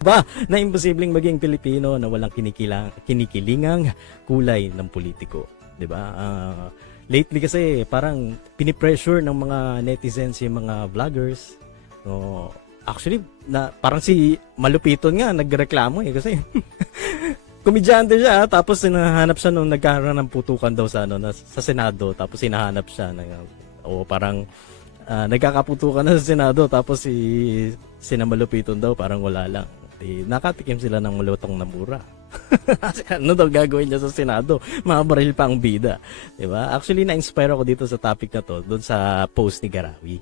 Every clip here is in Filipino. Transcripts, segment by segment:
Ba na imposibleng maging Pilipino na walang kinikilingang kulay ng politiko, 'di ba? Lately kasi parang pinipressure ng mga netizens yung mga vloggers. No, actually na parang si Malupiton nga nagreklamo kasi komedyante siya tapos hinahanap siya nung nagkaroon ng putukan daw sa sa Senado tapos hinahanap siya ng parang nagkakaputukan na sa Senado tapos si Malupiton daw parang wala lang. Nakatikim sila ng malutong na mura. Ano daw gagawin niya sa Senado? Mga baril pa ang bida. Diba? Actually, na-inspire ako dito sa topic na to doon sa post ni Garawi.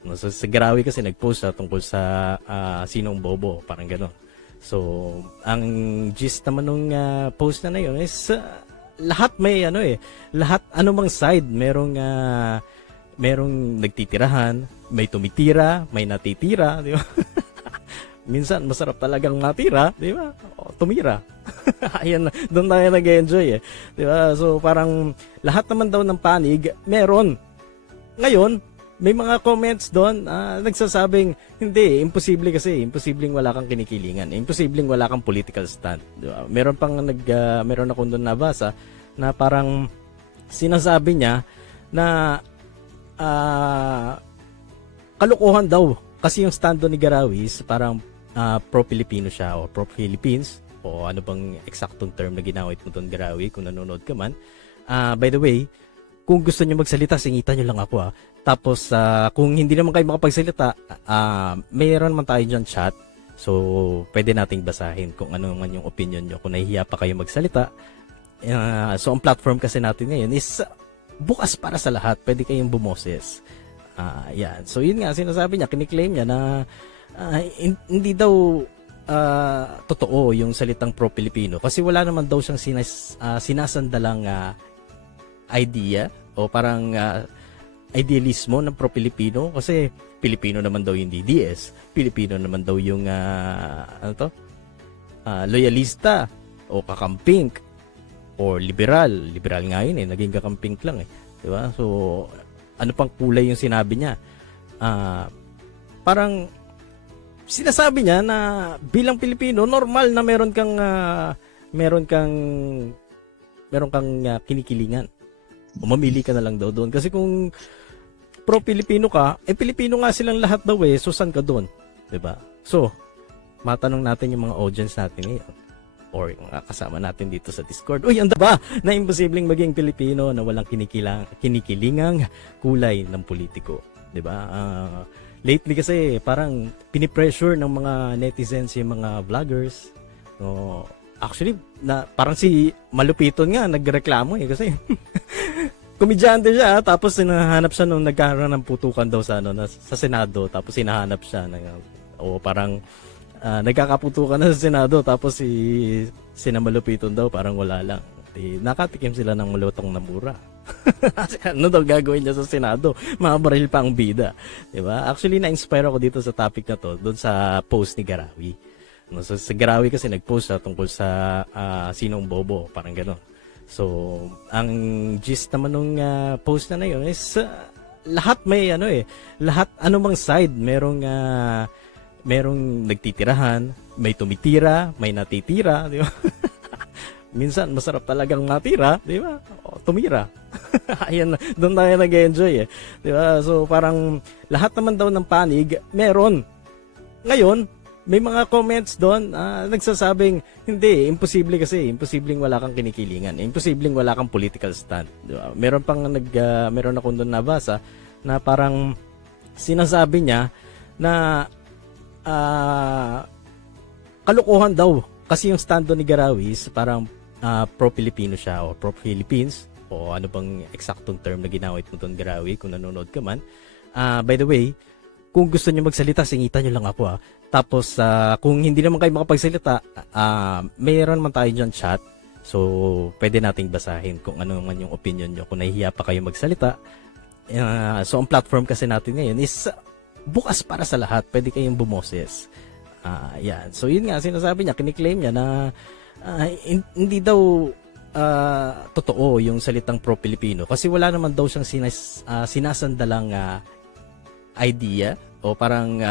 No, so, si Garawi kasi nag-post tungkol sa sinong bobo, parang gano'n. So, ang gist naman nung post na yun is lahat may lahat anumang side merong nagtitirahan, may tumitira, may natitira, di ba? Minsan masarap talagang matira, di ba? O, tumira. Ayan, doon tayo nag-enjoy eh. Di ba? So parang lahat naman daw ng panig meron. Ngayon, may mga comments doon nagsasabing hindi, imposible kasi, imposibleng wala kang kinikilingan, imposibleng wala kang political stand. Di ba? Meron pang meron akong doon nabasa na parang sinasabi niya na kalokohan daw kasi yung stand doon ni Garawis parang pro-Filipino siya o pro-Philippines o ano bang eksaktong term na ginamit mo doon, Garawi, kung nanonood ka man. By the way, kung gusto niyo magsalita, singitan niyo lang ako Tapos kung hindi naman kayo makapagsalita, mayroon man tayo dyan chat. So pwede nating basahin kung ano man yung opinion niyo. Kung nahihiya pa kayo magsalita. So ang platform kasi natin ngayon is bukas para sa lahat. Pwede kayong bumoses. Yan. So yun nga, sinasabi niya, kiniklaim niya na hindi daw totoo yung salitang pro-Pilipino kasi wala naman daw siyang sinasandalang idea o parang idealismo ng pro-Pilipino kasi Pilipino naman daw yung DDS, Pilipino naman daw yung loyalista o kakamping o liberal nga yun naging kakamping lang diba? So ano pang kulay yung sinabi niya? Parang sinasabi niya na bilang Pilipino, normal na meron kang kinikilingan. O mamili ka na lang daw doon. Kasi kung pro-Pilipino ka, Pilipino nga silang lahat daw so saan ka doon? 'Di ba? So, matanong natin yung mga audience natin ngayon or yung mga kasama natin dito sa Discord. Uy, ang ba na imposibleng maging Pilipino na walang kinikilingang kulay ng politiko, 'di ba? Lately kasi parang pinipressure ng mga netizens yung mga vloggers. No, actually parang si Malupiton nga nagreklamo kasi komedyante siya tapos hinahanap siya nung nagkaroon ng putukan daw sa sa Senado tapos hinahanap siya parang nagkakaputukan na sa Senado tapos si Malupiton daw parang wala lang. Nakatikim sila ng malutong na mura. Ano daw gagawin niya sa Senado? Mga baril pa ang bida. Diba? Actually, na-inspire ako dito sa topic na to doon sa post ni Garawi. No, so, si Garawi kasi nag-post tungkol sa sinong bobo, parang gano'n. So, ang gist naman nung post na yun is lahat may lahat anumang side merong nagtitirahan, may tumitira, may natitira, di ba? Minsan masarap talagang matira, di ba? O, tumira. Ayan, doon tayo nag-enjoy di ba? So parang lahat naman daw ng panig meron. Ngayon, may mga comments doon nagsasabing hindi, imposible kasi, imposibleng wala kang kinikilingan, imposibleng wala kang political stand, di ba? Meron pang meron akong doon nabasa na parang sinasabi niya na kalokohan daw kasi yung stand doon ni Garawis parang pro-Filipino siya o pro-Philippines o ano bang eksaktong term na ginamit mo doon, Garawi, kung nanonood ka man. By the way, kung gusto niyo magsalita, singitan niyo lang ako Tapos kung hindi naman kayo makapagsalita, mayroon man tayo dyan chat. So pwede nating basahin kung ano man yung opinion niyo. Kung nahihiya pa kayo magsalita. So ang platform kasi natin ngayon is bukas para sa lahat. Pwede kayong bumoses. Yan. So yun nga, sinasabi niya, kiniklaim niya na hindi daw totoo yung salitang pro-Pilipino kasi wala naman daw siyang sinasandalang idea o parang